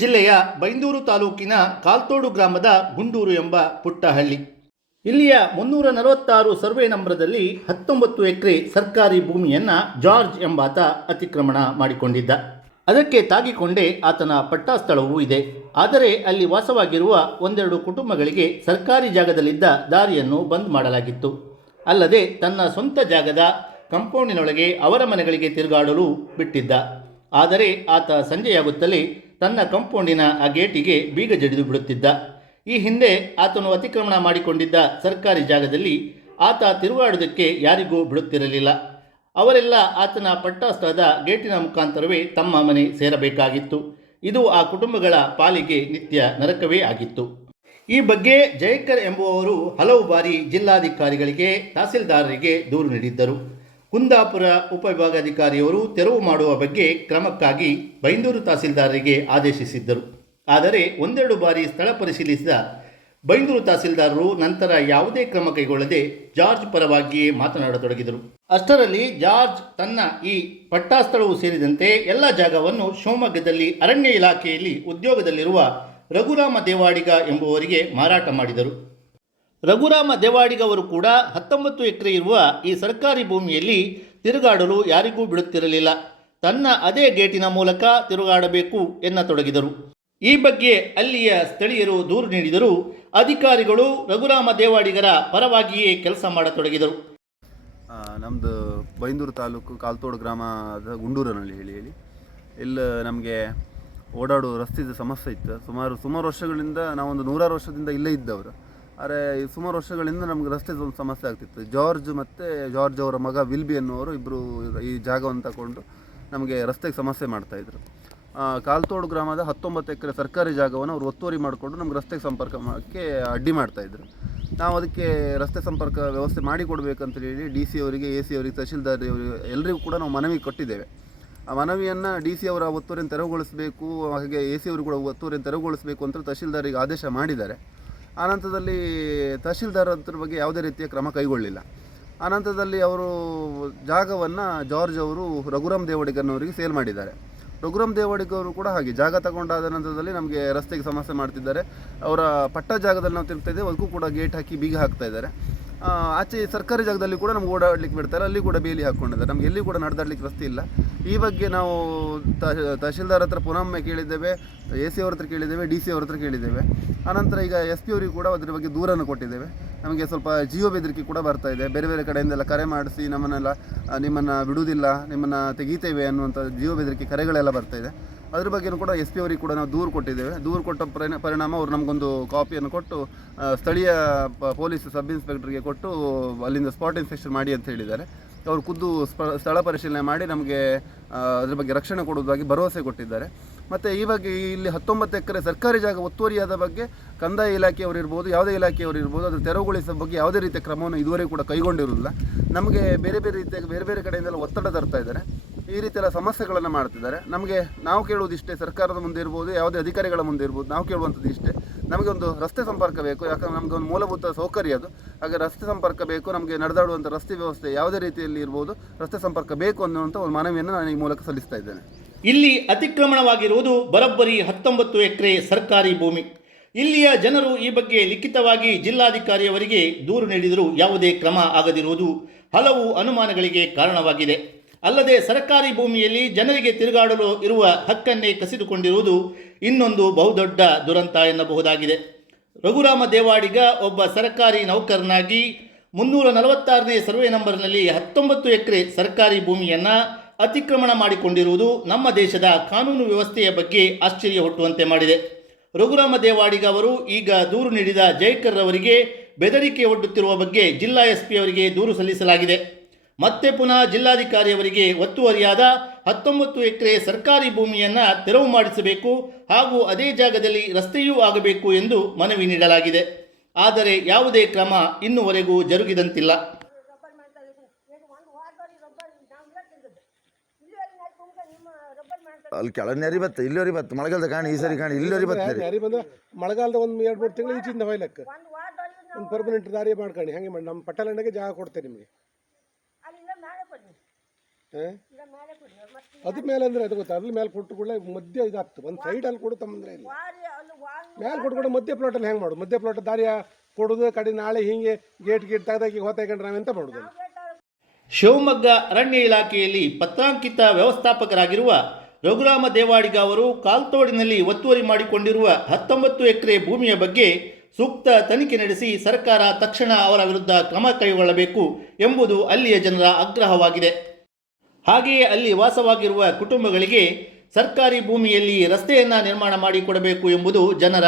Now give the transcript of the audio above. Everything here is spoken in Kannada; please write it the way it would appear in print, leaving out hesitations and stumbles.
ಜಿಲ್ಲೆಯ ಬೈಂದೂರು ತಾಲೂಕಿನ ಕಾಲ್ತೋಡು ಗ್ರಾಮದ ಗುಂಡೂರು ಎಂಬ ಪುಟ್ಟ ಹಳ್ಳಿ. ಇಲ್ಲಿಯ 346 ಸರ್ವೆ ನಂಬರದಲ್ಲಿ 19 ಎಕರೆ ಸರ್ಕಾರಿ ಭೂಮಿಯನ್ನು ಜಾರ್ಜ್ ಎಂಬಾತ ಅತಿಕ್ರಮಣ ಮಾಡಿಕೊಂಡಿದ್ದ. ಅದಕ್ಕೆ ತಾಗಿಕೊಂಡೇ ಆತನ ಪಟ್ಟಾ ಸ್ಥಳವೂ ಇದೆ. ಆದರೆ ಅಲ್ಲಿ ವಾಸವಾಗಿರುವ ಒಂದೆರಡು ಕುಟುಂಬಗಳಿಗೆ ಸರ್ಕಾರಿ ಜಾಗದಲ್ಲಿದ್ದ ದಾರಿಯನ್ನು ಬಂದ್ ಮಾಡಲಾಗಿತ್ತು. ಅಲ್ಲದೆ ತನ್ನ ಸ್ವಂತ ಜಾಗದ ಕಂಪೌಂಡಿನೊಳಗೆ ಅವರ ಮನೆಗಳಿಗೆ ತಿರುಗಾಡಲು ಬಿಟ್ಟಿದ್ದ. ಆದರೆ ಆತ ಸಂಜೆಯಾಗುತ್ತಲೇ ತನ್ನ ಕಂಪೌಂಡಿನ ಆ ಗೇಟಿಗೆ ಬೀಗ ಜಡಿದು ಬಿಡುತ್ತಿದ್ದ. ಈ ಹಿಂದೆ ಆತನು ಅತಿಕ್ರಮಣ ಮಾಡಿಕೊಂಡಿದ್ದ ಸರ್ಕಾರಿ ಜಾಗದಲ್ಲಿ ಆತ ತಿರುಗಾಡುವುದಕ್ಕೆ ಯಾರಿಗೂ ಬಿಡುತ್ತಿರಲಿಲ್ಲ. ಅವರೆಲ್ಲ ಆತನ ಪಟ್ಟಾ ಸ್ಥಳದ ಗೇಟಿನ ಮುಖಾಂತರವೇ ತಮ್ಮ ಮನೆ ಸೇರಬೇಕಾಗಿತ್ತು. ಇದು ಆ ಕುಟುಂಬಗಳ ಪಾಲಿಗೆ ನಿತ್ಯ ನರಕವೇ ಆಗಿತ್ತು. ಈ ಬಗ್ಗೆ ಜಯಕರ್ ಎಂಬುವವರು ಹಲವು ಬಾರಿ ಜಿಲ್ಲಾಧಿಕಾರಿಗಳಿಗೆ, ತಹಸೀಲ್ದಾರರಿಗೆ ದೂರು ನೀಡಿದ್ದರು. ಕುಂದಾಪುರ ಉಪವಿಭಾಗಾಧಿಕಾರಿಯವರು ತೆರವು ಮಾಡುವ ಬಗ್ಗೆ ಕ್ರಮಕ್ಕಾಗಿ ಬೈಂದೂರು ತಹಸೀಲ್ದಾರರಿಗೆ ಆದೇಶಿಸಿದ್ದರು. ಆದರೆ ಒಂದೆರಡು ಬಾರಿ ಸ್ಥಳ ಪರಿಶೀಲಿಸಿದ ಬೈಂದೂರು ತಹಸೀಲ್ದಾರರು ನಂತರ ಯಾವುದೇ ಕ್ರಮ ಕೈಗೊಳ್ಳದೆ ಜಾರ್ಜ್ ಪರವಾಗಿಯೇ ಮಾತನಾಡತೊಡಗಿದರು. ಅಷ್ಟರಲ್ಲಿ ಜಾರ್ಜ್ ತನ್ನ ಈ ಪಟ್ಟಾ ಸ್ಥಳವು ಸೇರಿದಂತೆ ಎಲ್ಲ ಜಾಗವನ್ನು ಶಿವಮೊಗ್ಗದಲ್ಲಿ ಅರಣ್ಯ ಇಲಾಖೆಯಲ್ಲಿ ಉದ್ಯೋಗದಲ್ಲಿರುವ ರಘುರಾಮ ದೇವಾಡಿಗ ಎಂಬುವರಿಗೆ ಮಾರಾಟ ಮಾಡಿದರು. ರಘುರಾಮ ದೇವಾಡಿಗ ಅವರು ಕೂಡ 19 ಎಕರೆ ಇರುವ ಈ ಸರ್ಕಾರಿ ಭೂಮಿಯಲ್ಲಿ ತಿರುಗಾಡಲು ಯಾರಿಗೂ ಬಿಡುತ್ತಿರಲಿಲ್ಲ. ತನ್ನ ಅದೇ ಗೇಟಿನ ಮೂಲಕ ತಿರುಗಾಡಬೇಕು ಎನ್ನತೊಡಗಿದರು. ಈ ಬಗ್ಗೆ ಅಲ್ಲಿಯ ಸ್ಥಳೀಯರು ದೂರು ನೀಡಿದರೂ ಅಧಿಕಾರಿಗಳು ರಘುರಾಮ ದೇವಾಡಿಗರ ಪರವಾಗಿಯೇ ಕೆಲಸ ಮಾಡತೊಡಗಿದರು. ನಮ್ಮದು ಬೈಂದೂರು ತಾಲೂಕು ಕಾಲ್ತೋಡು ಗ್ರಾಮದ ಗುಂಡೂರಿನಲ್ಲಿ ಹೇಳಿ ಇಲ್ಲಿ ನಮಗೆ ಓಡಾಡೋ ರಸ್ತೆದ ಸಮಸ್ಯೆ ಇತ್ತು. ಸುಮಾರು ವರ್ಷಗಳಿಂದ ನಾವೊಂದು 100 ವರ್ಷದಿಂದ ಇಲ್ಲೇ ಇದ್ದವರು. ಆದರೆ ಸುಮಾರು ವರ್ಷಗಳಿಂದ ನಮಗೆ ರಸ್ತೆದ ಒಂದು ಸಮಸ್ಯೆ ಆಗ್ತಿತ್ತು. ಜಾರ್ಜ್ ಅವರ ಮಗ ವಿಲ್ಬಿ ಅನ್ನುವರು ಇಬ್ಬರು ಈ ಜಾಗವನ್ನು ತಗೊಂಡು ನಮಗೆ ರಸ್ತೆಗೆ ಸಮಸ್ಯೆ ಮಾಡ್ತಾಯಿದ್ರು. ಕಾಲ್ತೋಡು ಗ್ರಾಮದ 19 ಎಕರೆ ಸರ್ಕಾರಿ ಜಾಗವನ್ನು ಅವರು ಒತ್ತುವರಿ ಮಾಡಿಕೊಂಡು ನಮ್ಗೆ ರಸ್ತೆಗೆ ಸಂಪರ್ಕಕ್ಕೆ ಅಡ್ಡಿ ಮಾಡ್ತಾಯಿದ್ರು. ನಾವು ಅದಕ್ಕೆ ರಸ್ತೆ ಸಂಪರ್ಕ ವ್ಯವಸ್ಥೆ ಮಾಡಿಕೊಡ್ಬೇಕಂತ ಹೇಳಿ ಡಿ ಸಿ ಅವರಿಗೆ, ಎ ಸಿ ಅವರಿಗೆ, ತಹಶೀಲ್ದಾರ್ ಅವರಿಗೆ ಎಲ್ಲರಿಗೂ ಕೂಡ ನಾವು ಮನವಿ ಕೊಟ್ಟಿದ್ದೇವೆ. ಆ ಮನವಿಯನ್ನು ಡಿ ಸಿ ಅವರ ಒತ್ತುವರಿಯನ್ನು ತೆರವುಗೊಳಿಸಬೇಕು, ಹಾಗೆ ಎ ಸಿ ಅವರು ಕೂಡ ಒತ್ತುವರಿಯನ್ನು ತೆರವುಗೊಳಿಸಬೇಕು ಅಂತ ತಹಶೀಲ್ದಾರಿಗೆ ಆದೇಶ ಮಾಡಿದ್ದಾರೆ. ಆನಂತರದಲ್ಲಿ ತಹಶೀಲ್ದಾರ್ ಅದ್ರ ಬಗ್ಗೆ ಯಾವುದೇ ರೀತಿಯ ಕ್ರಮ ಕೈಗೊಳ್ಳಿಲ್ಲ. ಆನಂತರದಲ್ಲಿ ಅವರು ಜಾಗವನ್ನು ಜಾರ್ಜ್ ಅವರು ರಘುರಾಮ್ ದೇವಾಡಿಗನವರಿಗೆ ಸೇಲ್ ಮಾಡಿದ್ದಾರೆ. ರಘುರಾಮ್ ದೇವಾಡಿಗ ಅವರು ಕೂಡ ಹಾಗೆ ಜಾಗ ತಗೊಂಡಾದ ನಂತರದಲ್ಲಿ ನಮಗೆ ರಸ್ತೆಗೆ ಸಮಸ್ಯೆ ಮಾಡ್ತಿದ್ದಾರೆ. ಅವರ ಪಟ್ಟ ಜಾಗದಲ್ಲಿ ನಾವು ತಿರುಗ್ತಾ ಇದ್ದೇವೆ, ಅದಕ್ಕೂ ಕೂಡ ಗೇಟ್ ಹಾಕಿ ಬೀಗ ಹಾಕ್ತಾ ಇದ್ದಾರೆ. ಆಚೆ ಸರ್ಕಾರಿ ಜಾಗದಲ್ಲಿ ಕೂಡ ನಮ್ಗೆ ಓಡಾಡಲಿಕ್ಕೆ ಬಿಡ್ತಾರೆ, ಅಲ್ಲಿ ಕೂಡ ಬೇಲಿ ಹಾಕ್ಕೊಂಡಿದ್ದಾರೆ. ನಮ್ಗೆ ಎಲ್ಲಿ ಕೂಡ ನಡೆದಾಡಲಿಕ್ಕೆ ರಸ್ತೆ ಇಲ್ಲ. ಈ ಬಗ್ಗೆ ನಾವು ತಹಶೀಲ್ದಾರ್ ಹತ್ರ ಪುನೊಮ್ಮೆ ಕೇಳಿದ್ದೇವೆ, ಎ ಸಿ ಅವ್ರ ಹತ್ರ ಕೇಳಿದ್ದೇವೆ, ಡಿ ಸಿ ಅವ್ರ ಹತ್ರ ಕೇಳಿದ್ದೇವೆ. ಆನಂತರ ಈಗ ಎಸ್ ಪಿ ಅವರಿಗೆ ಕೂಡ ಅದ್ರ ಬಗ್ಗೆ ದೂರನ್ನು ಕೊಟ್ಟಿದ್ದೇವೆ. ನಮಗೆ ಸ್ವಲ್ಪ ಜೀವ ಬೆದರಿಕೆ ಕೂಡ ಬರ್ತಾ ಇದೆ. ಬೇರೆ ಕಡೆಯಿಂದೆಲ್ಲ ಕರೆ ಮಾಡಿಸಿ ನಿಮ್ಮನ್ನು ಬಿಡುವುದಿಲ್ಲ, ನಿಮ್ಮನ್ನು ತೆಗೀತೇವೆ ಅನ್ನುವಂಥ ಜೀವ ಬೆದರಿಕೆ ಕರೆಗಳೆಲ್ಲ ಬರ್ತಾ ಇದೆ. ಅದ್ರ ಬಗ್ಗೆಯೂ ಕೂಡ ಎಸ್ ಪಿ ಅವರಿಗೆ ಕೂಡ ನಾವು ದೂರು ಕೊಟ್ಟಿದ್ದೇವೆ. ದೂರು ಕೊಟ್ಟ ಪರಿಣಾಮ ಅವರು ನಮಗೊಂದು ಕಾಪಿಯನ್ನು ಕೊಟ್ಟು ಸ್ಥಳೀಯ ಪೊಲೀಸ್ ಸಬ್ ಇನ್ಸ್ಪೆಕ್ಟರ್ಗೆ ಕೊಟ್ಟು ಅಲ್ಲಿಂದ ಸ್ಪಾಟ್ ಇನ್ಸ್ಪೆಕ್ಷನ್ ಮಾಡಿ ಅಂತ ಹೇಳಿದ್ದಾರೆ. ಅವರು ಖುದ್ದು ಸ್ಥಳ ಪರಿಶೀಲನೆ ಮಾಡಿ ನಮಗೆ ಅದ್ರ ಬಗ್ಗೆ ರಕ್ಷಣೆ ಕೊಡುವುದಾಗಿ ಭರವಸೆ ಕೊಟ್ಟಿದ್ದಾರೆ. ಮತ್ತು ಈ ಬಗ್ಗೆ ಇಲ್ಲಿ 19 ಎಕರೆ ಸರ್ಕಾರಿ ಜಾಗ ಒತ್ತುವರಿಯಾದ ಬಗ್ಗೆ ಕಂದಾಯ ಇಲಾಖೆಯವರು ಇರ್ಬೋದು, ಯಾವುದೇ ಇಲಾಖೆಯವರು ಇರ್ಬೋದು, ಅದರ ತೆರವುಗೊಳಿಸುವ ಬಗ್ಗೆ ಯಾವುದೇ ರೀತಿಯ ಕ್ರಮವನ್ನು ಇದುವರೆಗೂ ಕೂಡ ಕೈಗೊಂಡಿರುವುದಿಲ್ಲ. ನಮಗೆ ಬೇರೆ ಕಡೆಯಿಂದೆಲ್ಲ ಒತ್ತಡ ತರ್ತಾ ಇದ್ದಾರೆ. ಈ ರೀತಿಯೆಲ್ಲ ಸಮಸ್ಯೆಗಳನ್ನು ಮಾಡ್ತಿದ್ದಾರೆ. ನಾವು ಕೇಳುವುದಿಷ್ಟೇ, ಸರ್ಕಾರದ ಮುಂದೆ ಇರ್ಬೋದು, ಯಾವುದೇ ಅಧಿಕಾರಿಗಳ ಮುಂದೆ ಇರ್ಬೋದು, ನಾವು ಕೇಳುವಂಥದ್ದು ಇಷ್ಟೇ, ನಮಗೆ ಒಂದು ರಸ್ತೆ ಸಂಪರ್ಕ ಬೇಕು. ಯಾಕಂದರೆ ನಮಗೆ ಒಂದು ಮೂಲಭೂತ ಸೌಕರ್ಯ ಅದು. ಹಾಗೆ ರಸ್ತೆ ಸಂಪರ್ಕ ಬೇಕು, ನಮಗೆ ನಡೆದಾಡುವಂಥ ರಸ್ತೆ ವ್ಯವಸ್ಥೆ ಯಾವುದೇ ರೀತಿಯಲ್ಲಿ ಇರ್ಬೋದು, ರಸ್ತೆ ಸಂಪರ್ಕ ಬೇಕು ಅನ್ನುವಂಥ ಒಂದು ಮನವಿಯನ್ನು ನಾನು ಈ ಮೂಲಕ ಸಲ್ಲಿಸ್ತಾ ಇದ್ದೇನೆ. ಇಲ್ಲಿ ಅತಿಕ್ರಮಣವಾಗಿರುವುದು ಬರೋಬ್ಬರಿ 19 ಎಕರೆ ಸರ್ಕಾರಿ ಭೂಮಿ. ಇಲ್ಲಿಯ ಜನರು ಈ ಬಗ್ಗೆ ಲಿಖಿತವಾಗಿ ಜಿಲ್ಲಾಧಿಕಾರಿಯವರಿಗೆ ದೂರು ನೀಡಿದರೂ ಯಾವುದೇ ಕ್ರಮ ಆಗದಿರುವುದು ಹಲವು ಅನುಮಾನಗಳಿಗೆ ಕಾರಣವಾಗಿದೆ. ಅಲ್ಲದೆ ಸರ್ಕಾರಿ ಭೂಮಿಯಲ್ಲಿ ಜನರಿಗೆ ತಿರುಗಾಡಲು ಇರುವ ಹಕ್ಕನ್ನೇ ಕಸಿದುಕೊಂಡಿರುವುದು ಇನ್ನೊಂದು ಬಹುದೊಡ್ಡ ದುರಂತ ಎನ್ನಬಹುದಾಗಿದೆ. ರಘುರಾಮ ದೇವಾಡಿಗ ಒಬ್ಬ ಸರ್ಕಾರಿ ನೌಕರನಾಗಿ 346ನೇ ಸರ್ವೆ ನಂಬರ್ನಲ್ಲಿ 19 ಎಕರೆ ಸರ್ಕಾರಿ ಭೂಮಿಯನ್ನು ಅತಿಕ್ರಮಣ ಮಾಡಿಕೊಂಡಿರುವುದು ನಮ್ಮ ದೇಶದ ಕಾನೂನು ವ್ಯವಸ್ಥೆಯ ಬಗ್ಗೆ ಆಶ್ಚರ್ಯ ಹುಟ್ಟುವಂತೆ ಮಾಡಿದೆ. ರಘುರಾಮ ದೇವಾಡಿಗ ಅವರು ಈಗ ದೂರು ನೀಡಿದ ಜಯಕರ್ ಅವರಿಗೆ ಬೆದರಿಕೆ ಒಡ್ಡುತ್ತಿರುವ ಬಗ್ಗೆ ಜಿಲ್ಲಾ ಎಸ್ ಪಿ ಅವರಿಗೆ ದೂರು ಸಲ್ಲಿಸಲಾಗಿದೆ. ಮತ್ತೆ ಪುನಃ ಜಿಲ್ಲಾಧಿಕಾರಿಯವರಿಗೆ ಒತ್ತುವರಿಯಾದ 19 ಎಕರೆ ಸರ್ಕಾರಿ ಭೂಮಿಯನ್ನು ತೆರವು ಮಾಡಿಸಬೇಕು ಹಾಗೂ ಅದೇ ಜಾಗದಲ್ಲಿ ರಸ್ತೆಯೂ ಆಗಬೇಕು ಎಂದು ಮನವಿ ನೀಡಲಾಗಿದೆ. ಆದರೆ ಯಾವುದೇ ಕ್ರಮ ಇನ್ನುವರೆಗೂ ಜರುಗಿದಂತಿಲ್ಲ. ಅಲ್ಲಿ ಕೆಳಗೆ ನೆರಿ ಬತ್ತು, ಇಲ್ಲಿವರೆಗೆ ಬತ್ತು, ಮಳೆಗಾಲದ ಕಾಣಿ, ಈ ಸರಿ ಕಾಣಿ, ಇಲ್ಲಿವರೆಗೆ ಬತ್ತು. ನೆರಿ ಬಂದು ಮಳೆಗಾಲದ ಒಂದು 2-3 ತಿಂಗಳು ಈಚಿಂದ ಹೊಯ್ಲಕ್ಕೆ ಒಂದು ಪರ್ಮನೆಂಟ್ ದಾರಿ ಮಾಡ್ಕೊಂಡು ಹಂಗೆ ಮಾಡಿ ನಮ್ಮ ಪಟ್ಟಲಂಡಗೆ ಜಾಗ ಕೊಡ್ತೇವೆ ನಿಮಗೆ. ಅದ್ರ ಮೇಲೆ ಅಂದರೆ ಅದು ಗೊತ್ತಾ, ಅದ್ರ ಮೇಲೆ ಕೊಟ್ಟು ಕೂಡ ಮಧ್ಯ ಇದಾಗ್ತದೆ. ಒಂದು ಸೈಡಲ್ಲಿ ಕೊಡು ತಮ್ಮಂದ್ರೆ ಇಲ್ಲ, ಮೇಲೆ ಕೊಟ್ಟು ಕೂಡ ಮಧ್ಯ ಪ್ಲಾಟಲ್ಲಿ ಹೆಂಗೆ ಮಾಡೋದು? ಮಧ್ಯ ಪ್ಲಾಟ್ ದಾರಿಯ ಕೊಡೋದು ಕಡೆ ನಾಳೆ ಹೀಗೆ ಗೇಟ್ ತೆಗೆದಾಕಿ ಹೊತ್ತಾಕೊಂಡ್ರೆ ನಾವೆಂತ ಮಾಡೋದು? ಶಿವಮೊಗ್ಗ ಅರಣ್ಯ ಇಲಾಖೆಯಲ್ಲಿ ಪತ್ರಾಂಕಿತ ವ್ಯವಸ್ಥಾಪಕರಾಗಿರುವ ರಘುರಾಮ ದೇವಾಡಿಗ ಅವರು ಕಾಲ್ತೋಡಿನಲ್ಲಿ ಒತ್ತುವರಿ ಮಾಡಿಕೊಂಡಿರುವ 19 ಎಕರೆ ಭೂಮಿಯ ಬಗ್ಗೆ ಸೂಕ್ತ ತನಿಖೆ ನಡೆಸಿ ಸರ್ಕಾರ ತಕ್ಷಣ ಅವರ ವಿರುದ್ಧ ಕ್ರಮ ಕೈಗೊಳ್ಳಬೇಕು ಎಂಬುದು ಅಲ್ಲಿಯ ಜನರ ಆಗ್ರಹವಾಗಿದೆ. ಹಾಗೆಯೇ ಅಲ್ಲಿ ವಾಸವಾಗಿರುವ ಕುಟುಂಬಗಳಿಗೆ ಸರ್ಕಾರಿ ಭೂಮಿಯಲ್ಲಿ ರಸ್ತೆಯನ್ನು ನಿರ್ಮಾಣ ಮಾಡಿಕೊಡಬೇಕು ಎಂಬುದು ಜನರ